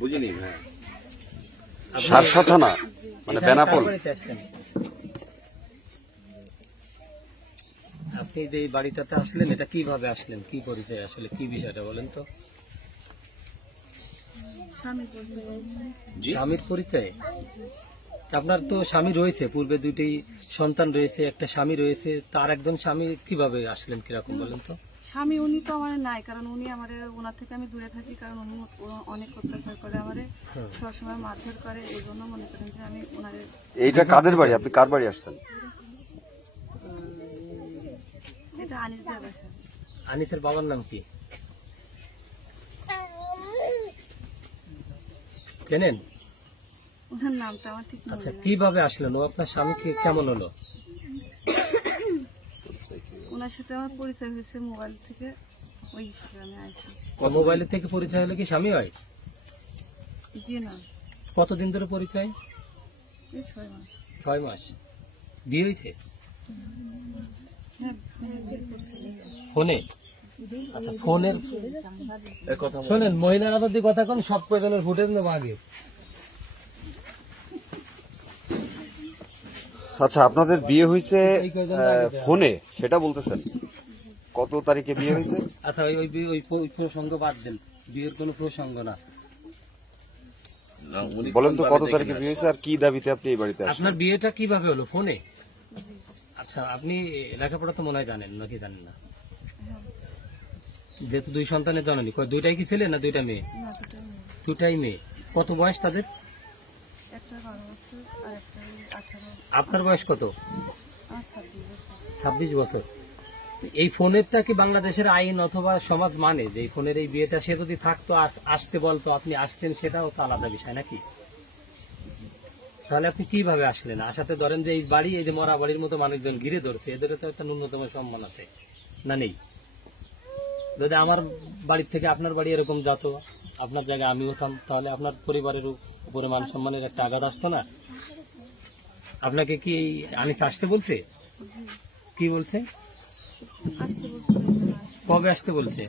বুঝিনি। হ্যাঁ, সারসা থানা মানে বেনাপোল। আপনি যে বাড়িটাতে আসলেন এটা কিভাবে আসলেন, কি পরিচয়, আসলে কি বিষয়টা বলেন তো? স্বামীর পরিচয়? আপনার তো স্বামী রয়েছে, পূর্বে দুটি সন্তান রয়েছে, একটা স্বামী রয়েছে, তার একজন স্বামী কিভাবে আসলেন, কিরকম বলেন তো? স্বামী উনি তো আমার নাই, কারণ উনি আমার ওনার থেকে আমি দূরে থাকি, কারণ উনি অনেক অত্যাচার করে আমারে, সবসময় মারধর করে, এই জন্য মনে করেন যে আমি ওনারে। এইটা কাদের বাড়ি, আপনি কার বাড়ি আসছেন? এটা আনিসের বাসা। আনিসের বাবার নাম কি জানেন? ওনার নামটা আমার ঠিক মনে আচ্ছা, নেই। কিভাবে আসলেন? ও আপনার স্বামী কেমন হলো? ওনার সাথে আমার পরিচয় হয়েছে মোবাইল থেকে, ওই হিসাবে আমি আইছি। মোবাইলের থেকে পরিচয় হলে কি স্বামী হয়? জি না, কতদিন ধরে পরিচয়? এই 6 মাস। 6 মাস। বিয়ে হয়েছে হ্যাঁ, বিয়ে করছি। ফোনে? আচ্ছা, ফোনের শোনেন, মহিলারা যদি কথা কোন সব কয়জনের ফুটেজ নেবো আগে। আচ্ছা, আপনাদের বিয়ে হয়েছে ফোনে, সেটা বলতেছেন? কত তারিখে বিয়ে হয়েছে? আচ্ছা, ওই প্রসঙ্গ বাদ দেন, বিয়ের কোনো প্রসঙ্গ না। বলেন তো কত তারিখে বিয়ে হয়েছে আর কি দাবিতে আপনি এই বাড়িতে আসলেন? আপনার বিয়েটা কিভাবে হলো? ফোনে? আচ্ছা, আপনি লেখাপড়া তো মনে হয় জানেন, নাকি জানেন না? যেহেতু 2 সন্তানের জননী, দুইটাই কি ছেলে না 2টা মেয়ে? না, দুটো মেয়ে। 2টাই মেয়ে। কত বয়স তাদের? একটা 12 বছর আর একটা 18। আপনার বয়স কত? আর 26 বছর। 26 বছর। তো এই ফোনেরটা কি বাংলাদেশের আইন অথবা সমাজ মানে যে এই ফোনের এই বিয়েটা, সে যদি থাকতো আসতে বলতো, আপনি আসতেন, সেটাও তো আলাদা বিষয় নাকি? তাহলে আপনি কিভাবে আসলেন? আসাতে ধরেন যে এই বাড়ি, এই যে মরা বাড়ির মতো মানুষজন ঘিরে ধরছে, এদের তো একটা ন্যূনতম সম্মান আছে না, নেই? যদি আমার বাড়ির থেকে আপনার বাড়ি এরকম যেত, আপনার জায়গায় আমি হতাম, তাহলে আপনার পরিবারের উপরে মান সম্মানের একটা আঘাত আসতো না? আপনাকে কি আনিস আসতে বলছে? কি বলছে? আসতে বলছিল। কবে আসতে বলছে?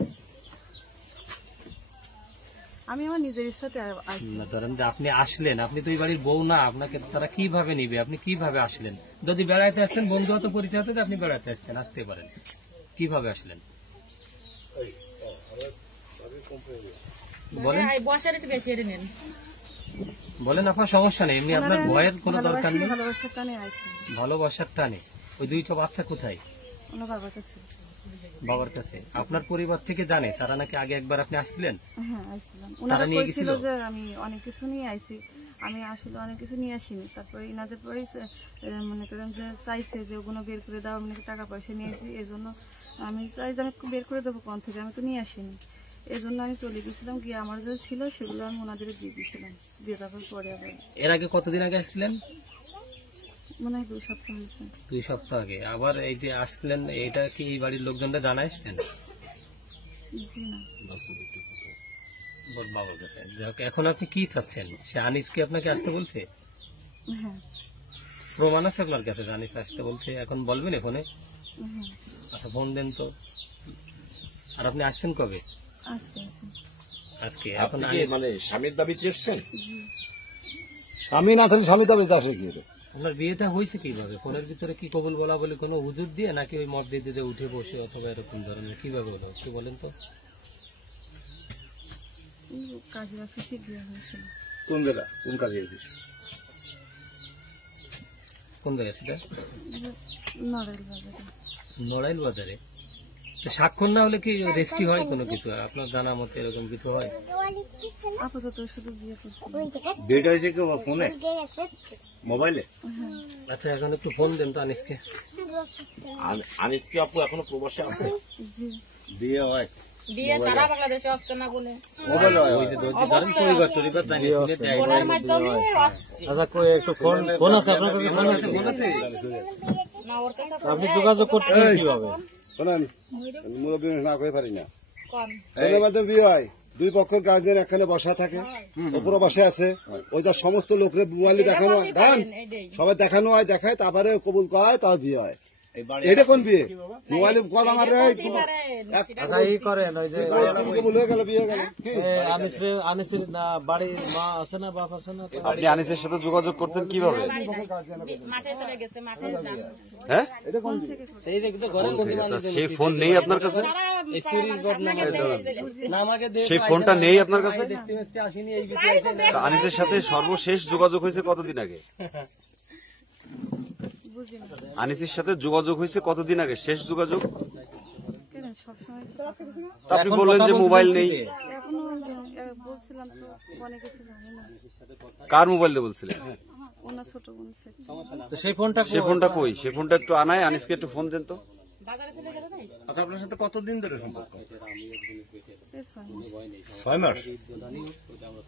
আমি আমার নিজের ইচ্ছাতে আইছি। না, ধরেন যে আপনি আসলেন, আপনি তো এই বাড়ির বউ না, আপনাকে তারা কিভাবে নিবে? আপনি কিভাবে আসলেন? যদি বেড়াইতে আসতেন, বন্ধুগত পরিচয় হতো, আপনি বেড়াতে আসতেন, আসতে পারেন। কিভাবে আসলেন বলেন? বলেন, আপনার সমস্যা নেই, এমনি আপনার ভয়ের কোনো দরকার নেই। ভালোবাসার টানে আইছি। ভালোবাসার টানে। ওই 2টা বাচ্চা কোথায়? ওনার বাবার কাছে। বাবার কাছে। আপনার পরিবার থেকে জানে তারা নাকি আগে একবার আপনি আসছিলেন? হ্যাঁ, আইছিলাম। ওনারা নিয়ে কইছিল গেছিল? যে আমি অনেক কিছু নিয়ে আইছি। আমি আসলে অনেক কিছু নিয়ে আসিনি। তারপরে ইনাদের পরে মনে করেন যে চাইছে যে ওগুলো বের করে দাও, আমি টাকা পয়সা নিয়েছি, এই জন্য আমি চাই যে আমি বের করে দেবো কোন থেকে, আমি তো নিয়ে আসিনি। এই জন্য আমি চলে গেছিলাম, গিয়ে আমার যে ছিল সেগুলো আমি ওনাদের দিয়ে দিয়েছিলাম, দিয়ে তারপর পরে আবার। এর আগে কতদিন আগে আসছিলেন? মনে হয় 2 সপ্তাহ হয়েছে। 2 সপ্তাহ আগে। আবার এই যে আসলেন, এটা কি এই বাড়ির লোকজনরা জানাইছেন? জি না। বাবার কাছে। যাক, এখন আপনি কি চাচ্ছেন? সে আনিস কি আপনাকে আসতে বলছে? হ্যাঁ, প্রমাণ আছে আপনার কাছে যে আনিস আসতে বলছে? এখন বলবেন ফোনে? হ্যাঁ, আচ্ছা, ফোন দেন তো। আর আপনি আসছেন কবে? আজকে আছে। আজকে। এখন আপনি কি মানে স্বামীর দাবিতে এসছেন? স্বামী না থাকলে স্বামী দাবিতে আসে কি হলো? আপনার বিয়েটা হয়েছে কিভাবে? ফোনের ভিতরে কি কবুল বলা বলে কোনো হুজুর দিয়ে, নাকি ওই মসজিদ দিয়ে উঠে বসে অথবা এরকম ধরনের কিভাবে হলো একটু বলেন তো? কাজের অফিসে গিয়ে হয়েছিল। কোন জেলা, কোন কাজে এসেছে? কোন জায়গায় সেটা? নড়াইল বাজারে। নড়াইল বাজারে। তো স্বাক্ষর না হলে কি রেজিস্ট্রি হয় কোনো কিছু? আপনার জানা মতে এরকম কিছু হয়? আপাতত শুধু বিয়ে করছি। বিয়েটা হয়েছে কি ফোনে, মোবাইলে? আচ্ছা, এখন একটু ফোন দেন তো আনিসকে। আনিস কি আপু এখনো প্রবাসে আছে? জি। বিয়ে হয়? বিয়ে সারা বাংলাদেশে আসছে না বলে মোবাইলে হয়? ওই যে ধরেন পরিবার টরিবার জানিয়ে শুনে দেয়। ফোনের মাধ্যমে আসছে আচ্ছা, কই একটু ফোন আছে আপনার কাছে? ফোন আছে? ফোন আছে? না, ওর কাছে আপনি যোগাযোগ করতেন কিভাবে? শোনেন, মুরব্বী না করে পারি না। কম ফোনের মাধ্যমে বিয়ে হয়, 2 পক্ষের গার্জেন এখানে বসা থাকে, উপরে বসে আছে, ওই তার সমস্ত লোকের মোবাইলে দেখানো হয়, দাঁড়ান, সবাই দেখানো হয়, দেখায়, তারপরে কবুল করা হয়, তার বিয়ে হয়। এটা কোন বিয়ে মোবাইলে কল আমার করেন ওই যে হয়ে গেল বিয়ে হয়ে গেল কি? আনিসের না বাড়ির মা আছে না বাপ আছে না আপনি আনিসের সাথে যোগাযোগ করতেন কিভাবে? মাঠে চলে গেছে, মাঠে দান করছে। হ্যাঁ, এই দেখতে ঘরে সেই ফোন নেই আপনার কাছে? এই চুরির ঘটনা না আমাকে দিয়ে সেই ফোনটা নেই আপনার কাছে? দেখতে দেখতে আসিনি এই ভিডিও। তা আনিসের সাথে সর্বশেষ যোগাযোগ হয়েছে কতদিন আগে? বুঝি না আনিসের সাথে যোগাযোগ হয়েছে কতদিন আগে শেষ যোগাযোগ? কেন সবসময় তা আপনি বললেন যে মোবাইল নেই। এখনো বলছিলাম তো অনেক কিছু জানি না। কার মোবাইল দিয়ে বলছিলেন? ওনার ছোট বোন ছিল। সেই ফোনটা সে ফোনটা কই? সে ফোনটা একটু আনায়, আনিসকে একটু ফোন দেন তো। বাজারে চলে গেল নাই? আচ্ছা, আপনার সাথে কতদিন ধরে সম্পর্ক? এই 6 মাস। 6 মাস।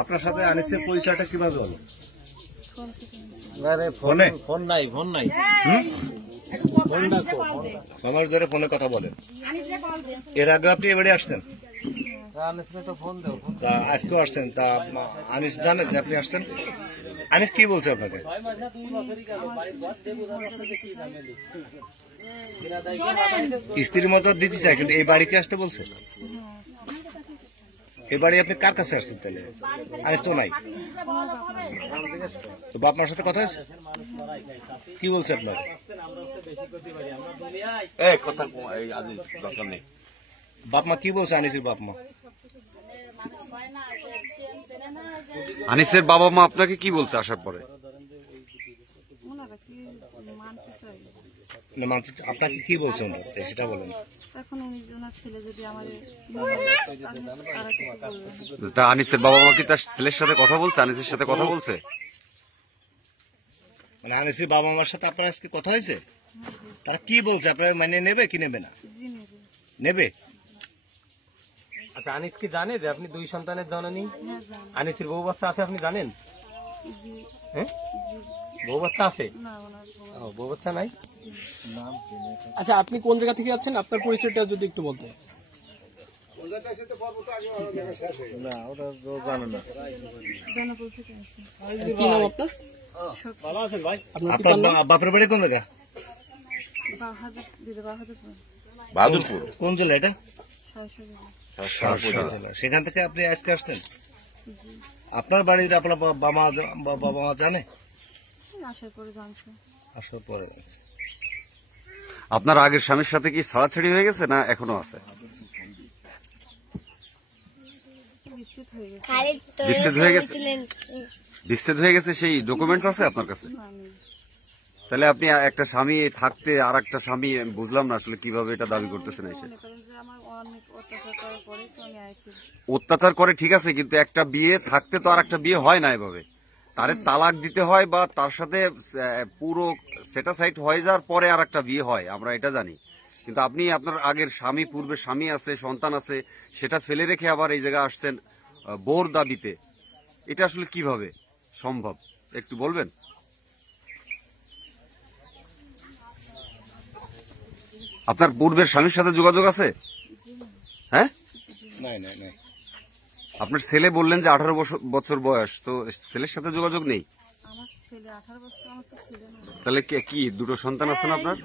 আপনার সাথে আনিসের পরিচয়টা কিভাবে হলো? ফোন থেকে নিয়েছি। আরে ফোনে? ফোন নাই ফোনটা কো 6 মাস ধরে ফোনে কথা বলেন। এর আগে আপনি এবারে আসতেন? আনিসরে তো ফোন দাও তা আজকেও আসছেন। তা আনিস জানে যে আপনি আসতেন? আনিস কি বলছে আপনাকে? স্ত্রীর মতো দিতে চাই, কিন্তু এই বাড়িতে আসতে বলছে। এই বাড়ি আপনি কার কাছে আসছেন তাহলে? আনিস তো নাই, তো বাপ মার সাথে কথা হয়েছে? কি বলছে আপনার? কথা দরকার নেই। বাপ মা কি বলছে? আনিসের বাপ মা আনিসের বাবা মা আপনাকে কি বলছে আসার পরে? ওনারা কি মানতে চাই? মানে মানতে আপনাকে কি বলছে ওনারা, সেটা বলেন। এখন উনি ওনার ছেলে যদি আমার তারা কিছু বলবে না। তা আনিসের বাবা মা কি তার ছেলের সাথে কথা বলছে? আনিসের সাথে কথা বলছে? মানে আনিসের বাবা মার সাথে আপনার আজকে কথা হয়েছে? তারা কি বলছে? আপনার মানে নেবে কি নেবে না? জি নেবে। নেবে। আচ্ছা, আনিস কি জানে যে আপনি 2 সন্তানের জননী? হ্যাঁ জানি। আনিসের বউ বাচ্চা আছে আপনি জানেন? জি হ্যাঁ, জি বউ বাচ্চা আছে? না ওনার বউ। ও, বউ বাচ্চা নাই। আচ্ছা, আপনি কোন জায়গা থেকে যাচ্ছেন? আপনার পরিচয়টা যদি একটু বলতেন। না ওটা তো জানে না জনপদ থেকে আসি। কি নাম আপনার? ভালো আছেন ভাই? আপনার আপনার বাপের বাড়ি কোন জায়গা? বাহাদুর দিদি বাহাদুরপুর বাহাদুরপুর কোন জেলা এটা? সারসা জেলা। সেখান থেকে আপনি আজকে আসতেন? জি আপনার বাড়ির আপনার বাবা মা জানে? আসার পরে জানছে। আসার পরে জানছে। আপনার আগের স্বামীর সাথে কি ছাড়াছাড়ি হয়ে গেছে না এখনো আছে? বিচ্ছেদ হয়ে গেছে। বিচ্ছেদ হয়ে গেছে? বিচ্ছেদ হয়ে গেছে, সেই ডকুমেন্টস আছে আপনার কাছে? আমি তাহলে আপনি একটা স্বামী থাকতে আর একটা স্বামী, আমি বুঝলাম না আসলে কিভাবে এটা দাবি করতেছেন। এসে মনে করেন যে আমার অনেক অত্যাচার করার পরে তো আমি আইছি। অত্যাচার করে ঠিক আছে, কিন্তু একটা বিয়ে থাকতে তো আর একটা বিয়ে হয় না এভাবে। তারে তালাক দিতে হয় বা তার সাথে পুরো সেটাসাইড হয়ে যাওয়ার পরে আর একটা বিয়ে হয়, আমরা এটা জানি। কিন্তু আপনি আপনার আগের স্বামী, পূর্বের স্বামী আছে, সন্তান আছে, সেটা ফেলে রেখে আবার এই জায়গায় আসছেন বোর দাবিতে। এটা আসলে কিভাবে সম্ভব একটু বলবেন? আপনার পূর্বের স্বামীর সাথে যোগাযোগ আছে? হ্যাঁ, নাই নাই নাই। আপনার ছেলে বললেন যে 18 বছর বয়স, তো ছেলের সাথে যোগাযোগ নেই? আমার ছেলে 18 বছর, আমার তো ছেলে না। তাহলে কি 2টো সন্তান আছে না আপনার?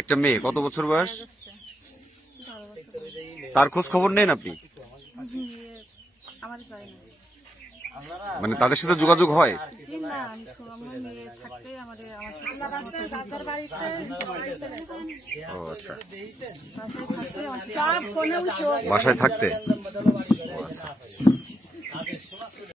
একটা মেয়ে। কত বছর বয়স? 12 বছর। তার খোঁজ খবর নেন আপনি? আমার চাই না। মানে তাদের সাথে যোগাযোগ হয়? জি না, আমি আমার মেয়ে থাকতেই আমার সাথে ও আচ্ছা, বাসায় থাকতে আমার সাথে বাসায় থাকতে